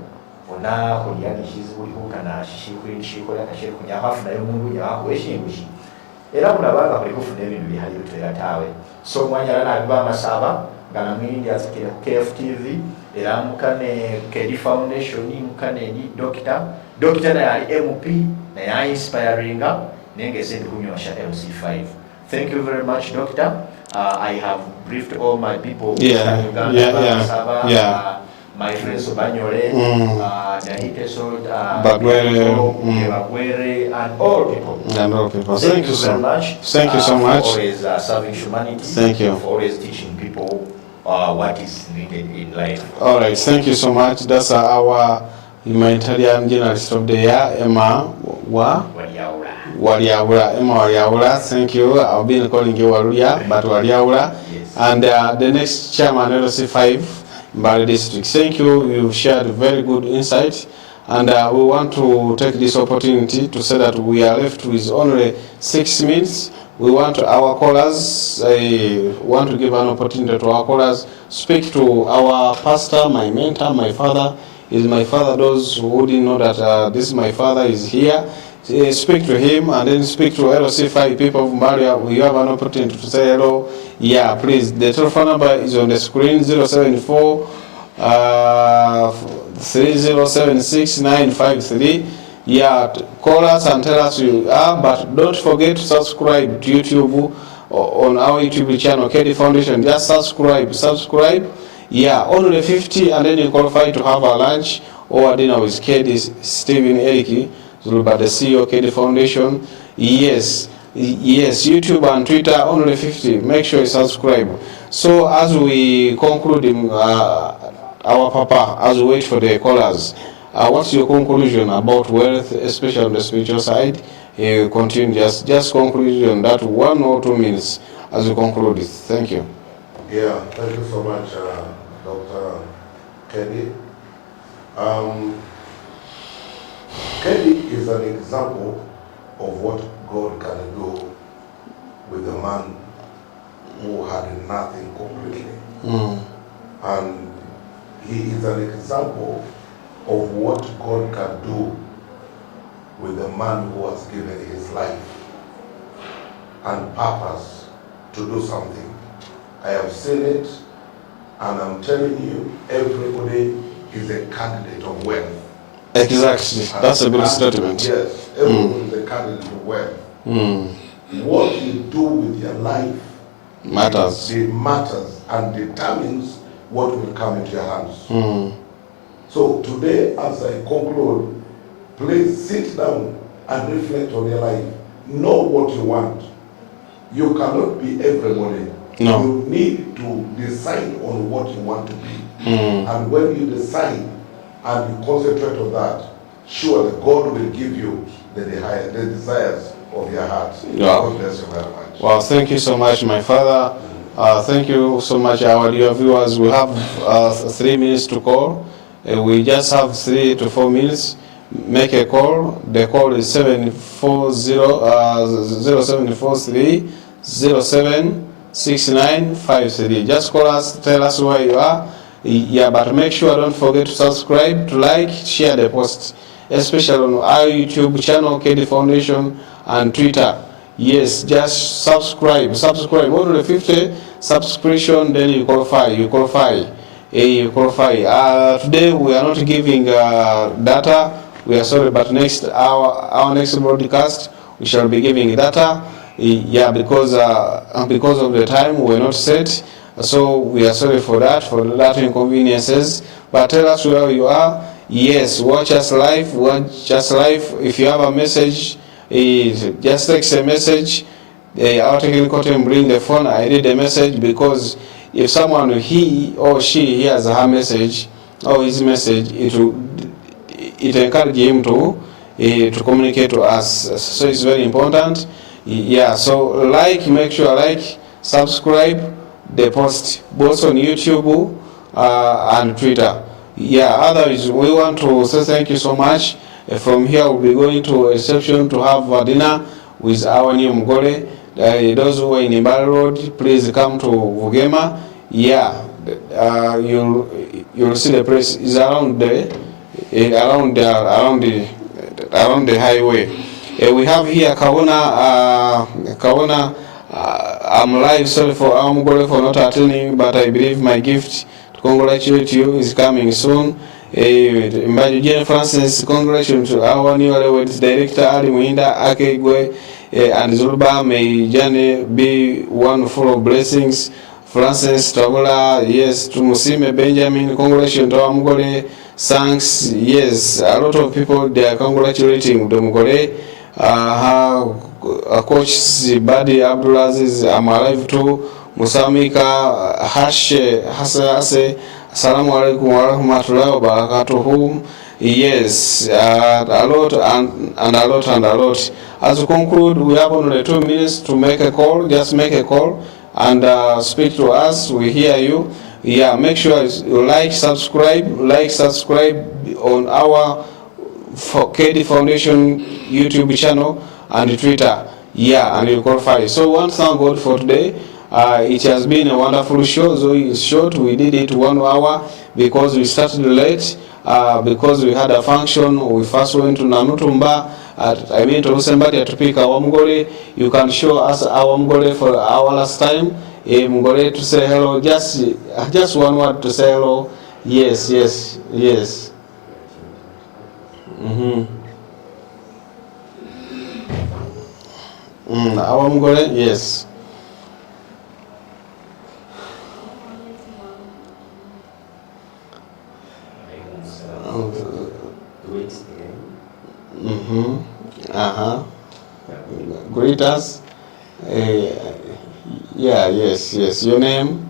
ona kulyani shizi uli hukana shishikwe shikola kashiri kunya hafu na yomungu nya kweshingushi. Era kunabanga kuli kufuna ebintu bihali bitera tawe. So mwanyala nabiba masaba ngana mwindi azikira ku KFTV era mukane Kedi Foundation mukane ni Dr. na yali MP na ya inspiringa nenge sendi kunyosha MC5. Thank you very much, Doctor. I have briefed all my people. My friends Banyole, Bagwere, and all people. Thank you so much. Thank you so much. For always serving humanity. Thank you. For always teaching people what is needed in life. All right, thank you so much. That's our humanitarian journalist of the year, Emma Waliaula. Emma Waliaula, thank you. I've been calling you Waluya, but Waliaula. Yes. And the next chairman, LC5, Mbale District. Thank you. You've shared very good insight. And we want to take this opportunity to say that we are left with only 6 minutes. We want our callers, want to give an opportunity to our callers, speak to our pastor, my mentor, my father. Is my father. Those who didn't know that this is my father is here. Speak to him and then speak to LC5 people of Maria. We have an opportunity to say hello. Yeah, please. The telephone number is on the screen, 074 3076953. Yeah, call us and tell us you are, but don't forget to subscribe to YouTube on our YouTube channel, Kedi Foundation. Just subscribe. Yeah, only 50 and then you qualify to have a lunch or a dinner with Kedi Stephen Eriki, the CEO Kedi Foundation. Yes, YouTube and Twitter only 50. Make sure you subscribe. So as we conclude our papa, as we wait for the callers, what's your conclusion about wealth, especially on the spiritual side? Continue just conclusion that 1 or 2 minutes as we conclude it. Thank you. Yeah, thank you so much, Dr. Kedi. Kedi is an example of what God can do with a man who had nothing completely. And he is an example of what God can do with a man who has given his life and purpose to do something. I have seen it, and I'm telling you, everybody is a candidate of wealth. Exactly, that's a good statement. Yes, everybody is a candidate of wealth. What you do with your life matters. It matters and determines what will come into your hands. So today, as I conclude, please sit down and reflect on your life. Know what you want. You cannot be everybody. No. You need to decide on what you want to be. And when you decide and you concentrate on that, surely God will give you the desires of your heart. Yeah. God bless you very much. Well, thank you so much, my father. Thank you so much, our dear viewers. We have 3 minutes to call. We just have 3 to 4 minutes. Make a call. The call is 0743 076953. Just call us, tell us where you are. Yeah, but make sure don't forget to subscribe, to like, share the post, especially on our YouTube channel, Kedi Foundation, and Twitter. Yes, just subscribe. Only 50 subscription, then you qualify. Today we are not giving data. We are sorry, but our next broadcast we shall be giving data. Yeah, because of the time we're not set, so we are sorry for that inconveniences. But tell us where you are. Yes, watch us live. If you have a message, just text a message. Our technical team bring the phone. I read the message, because if someone, he or she hears her message or his message, it encourages him to communicate to us. So it's very important. Yeah, so make sure subscribe the post both on YouTube and Twitter. Yeah, otherwise we want to say thank you so much. From here we'll be going to a reception to have dinner with our new Mugore. Those who are in Imbala Road, please come to Vugema. Yeah, you'll see the place is around the highway. We have here Kawana. I'm live. Sorry for Mugore for not attending, but I believe my gift to congratulate you is coming soon. Mbaju Francis, congratulations to our new awards director Ali Muinda Akegwe and Zulba. May journey be one full of blessings. Francis Tabula, yes, to Musime Benjamin, congratulations to Mugore. Thanks, yes, a lot of people they are congratulating the Mugore. Coach Zibadi Abdulaziz, I'm alive too. Musamika Hashe Hase, Assalamu alaikum wa rahmatullahi wa barakatuhu. Yes, a lot and a lot. As we conclude, we have only 2 minutes to make a call. Just make a call and speak to us. We hear you. Yeah, make sure you subscribe on our KD Foundation YouTube channel and Twitter. Yeah, and you qualify. So one thank God for today. It has been a wonderful show. So it's short. We did it 1 hour because we started late. Because we had a function. We first went to Nanutumba. To somebody to pick our Mugore. You can show us our Mugore for our last time. Mugore to say hello. Just one word to say hello. Yes. Our Mugore, yes. Greet us. Yeah, yes. Your name?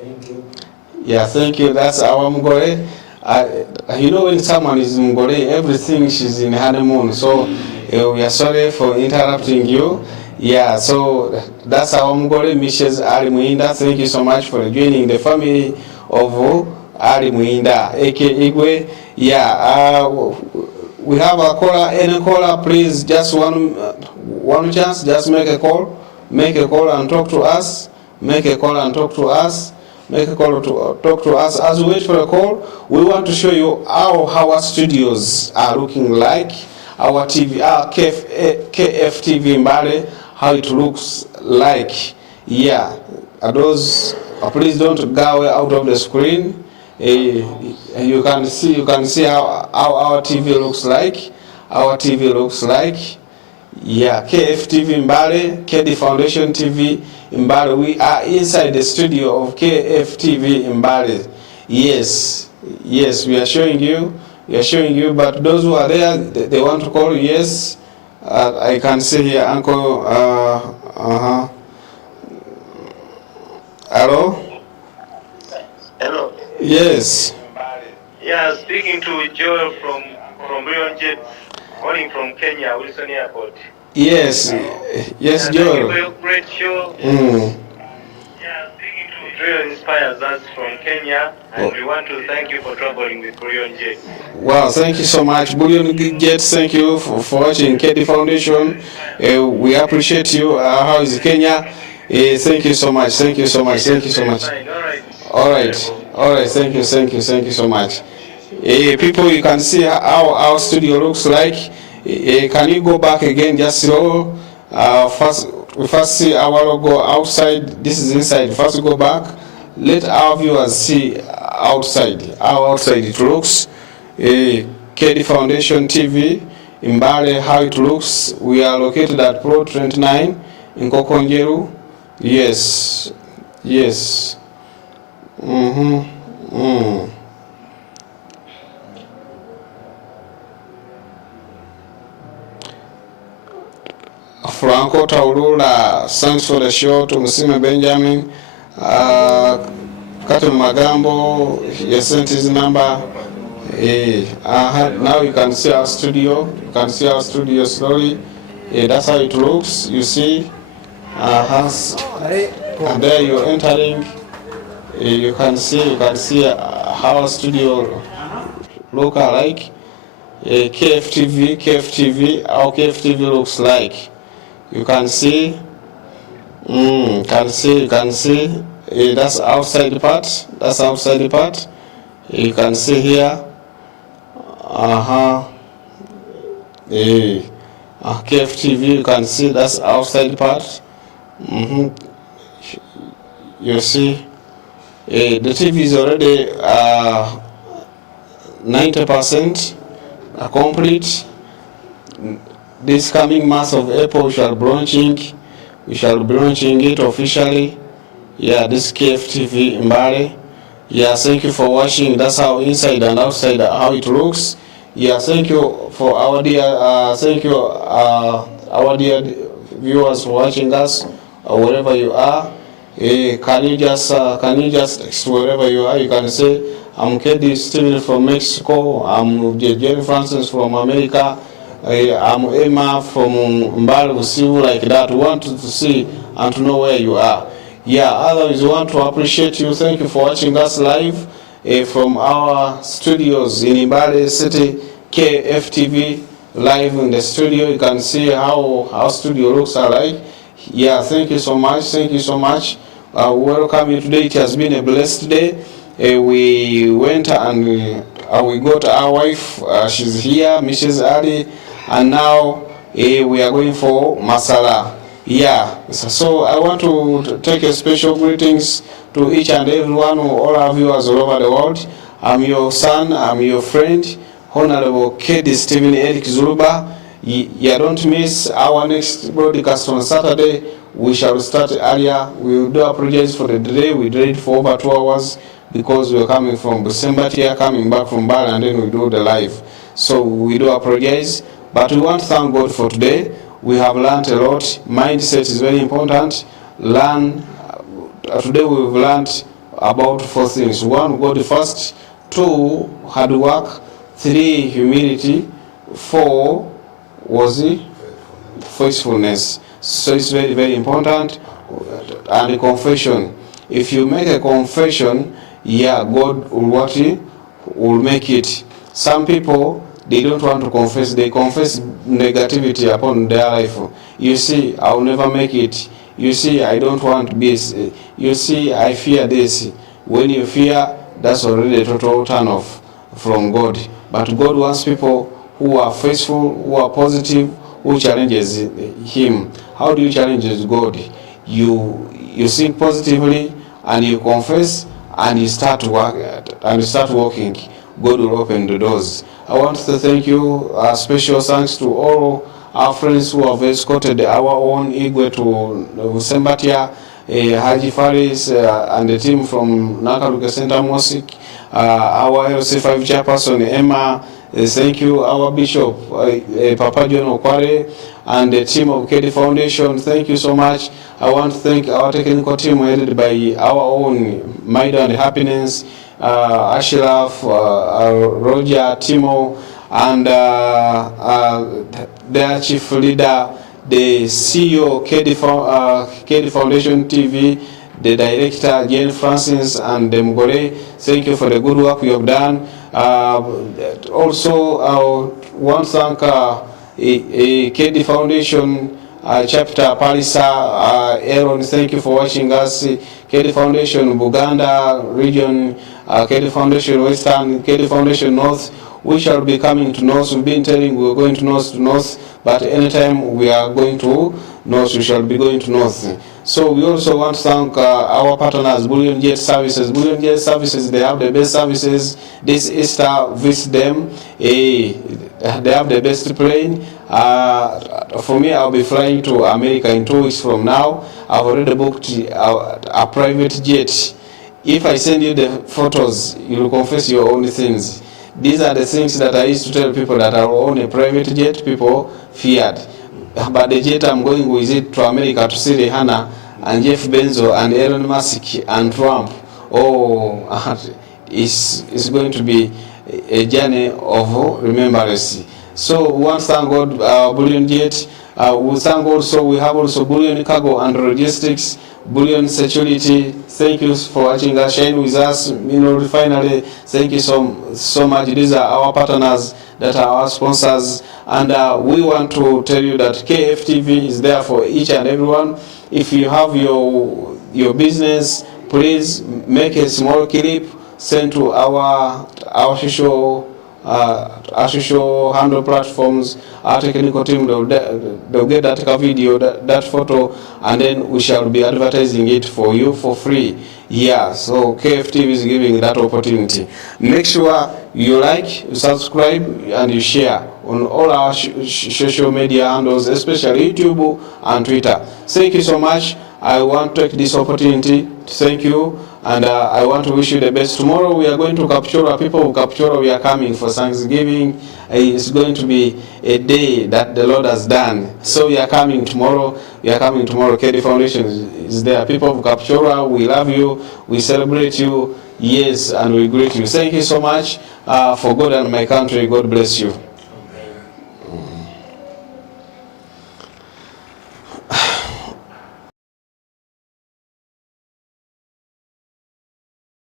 Thank you. Yeah, thank you. That's our Mugore. When someone is Mugore, everything she's in honeymoon. So we are sorry for interrupting you. Yeah, so that's our Mugore, Mrs. Ali Muinda. Thank you so much for joining the family of Ali Muinda, aka Igwe. Yeah, we have a caller. Any caller, please, just one chance. Just make a call. Make a call and talk to us. Make a call and talk to us. Make a call to talk to us. As we wait for a call, we want to show you how our studios are looking like. Our TV, our KFTV Mbale, how it looks like. Yeah, those. Please don't go out of the screen. You can see how our TV looks like. Our TV looks like. Yeah, KFTV Mbale, KD Foundation TV Mbale. We are inside the studio of KFTV Mbale. Yes, we are showing you. But those who are there, they want to call. Yes, I can see here, Uncle. Hello. Hello. Yes. Yeah, speaking to Joel from Brion Jet, calling from Kenya, Wilson Airport. Yes, Joel. Thank you for a great show. Yeah, speaking to it really inspires us from Kenya, and we want to thank you for traveling with Brion Jet. Wow, thank you so much, Brion Jet. Thank you for watching KD Foundation. We appreciate you. How is Kenya? Thank you so much. All right. Thank you so much. People, you can see how our studio looks like. Can you go back again? Just slow. We first see our logo outside. This is inside. First go back let our viewers see outside, how outside it looks. KD Foundation TV, in Mbale, how it looks. We are located at Plot 29 in Kokonjeru. Yes, yes. Franco Taulula, thanks for the show. To Musime Benjamin, Kato Magambo, he sent his number. Now you can see our studio. You can see our studio slowly. That's how it looks. You see, and there you're entering. You can see how our studio look like. KFTV, how KFTV looks like. You can see. You can see. That's outside part. That's outside part. You can see here. KFTV, you can see that's outside part. You see, the TV is already 90% complete. This coming month of April, we shall be launching it officially. Yeah, this KFTV in Mbale. Yeah, thank you for watching. That's how inside and outside how it looks. Yeah, thank you for our dear viewers for watching us wherever you are. Can you just text wherever you are? You can say, I'm KD Steven from Mexico. I'm Jerry Francis from America. I'm Emma from Mbale. We see you like that. We want to see and to know where you are. Yeah, otherwise we want to appreciate you. Thank you for watching us live from our studios in Mbale City, KFTV live in the studio. You can see how our studio looks like. Yeah, thank you so much. Thank you so much. Welcome you today. It has been a blessed day. We went and we got our wife. She's here, Mrs. Ali, and now we are going for Masala. Yeah, so I want to take a special greetings to each and everyone, all our viewers all over the world. I'm your son, I'm your friend, Honorable KD Stephen Eric Zuluba. Yeah, don't miss our next broadcast on Saturday. We shall start earlier. We will do apologize for the delay. We delayed for over 2 hours because we were coming from December here, coming back from Mbale, and then we do the live. So we do apologize, but we want to thank God for today. We have learned a lot. Mindset is very important. Today we've learned about 4 things. 1, God first. 2, hard work. 3, humility. 4, was it? Faithfulness. So it's very, very important. And confession. If you make a confession, yeah, God will make it. Some people, they don't want to confess. They confess negativity upon their life. You see, I'll never make it. You see, I don't want this. You see, I fear this. When you fear, that's already a total turn off from God. But God wants people who are faithful, who are positive, who challenges Him. How do you challenge God? You think positively and you confess and you start working. God will open the doors. I want to thank you. Special thanks to all our friends who have escorted our own Igwe to Sembatia, Haji Faris and the team from Nakaruka Center Mosque, our LC5 chairperson Emma. Thank you, our Bishop Papa John Okware, and the team of KD Foundation. Thank you so much. I want to thank our technical team headed by our own Maida and Happiness, Ashraf, Roger, Timo, and their chief leader, the CEO KD Foundation TV, the director Jane Francis and Mgore. Thank you for the good work you have done. Also, I want to thank KD Foundation chapter Palisa, Aaron. Thank you for watching us. KD Foundation Buganda region, KD Foundation Western, KD Foundation North. we shall be coming to North. We've been telling we're going to North, but anytime we are going to North, we shall be going to North. So we also want to thank our partners, Bullion Jet Services. Bullion Jet Services, they have the best services. This Easter, visit them. They have the best plane. For me, I'll be flying to America in 2 weeks from now. I've already booked a private jet. If I send you the photos, you'll confess your own sins. These are the things that I used to tell people that I will own a private jet. People feared. But the jet I'm going with it to America to see Rihanna and Jeff Bezos and Elon Musk and Trump. Oh, it's going to be a journey of remembrance. So we want to thank God, Bullion Jet. We thank also, we have also Bullion Cargo and Logistics, Bullion Security. Thank you for watching us, shine with us, Refinery. Thank you so much. These are our partners that are our sponsors. And we want to tell you that KFTV is there for each and everyone. If you have your business, please make a small clip, send to our social handle platforms. Our technical team, they'll get that video, that photo, and then we shall be advertising it for you for free. Yeah, so KFTV is giving that opportunity. Make sure you like, you subscribe, and you share on all our social media handles, especially YouTube and Twitter. Thank you so much. I want to take this opportunity to thank you, and I want to wish you the best. Tomorrow we are going to Kapchorwa. People of Kapchorwa, we are coming for Thanksgiving. It's going to be a day that the Lord has done. So we are coming tomorrow. KD Foundation is there. People of Kapchorwa, we love you. We celebrate you. Yes, and we greet you. Thank you so much for God and my country. God bless you.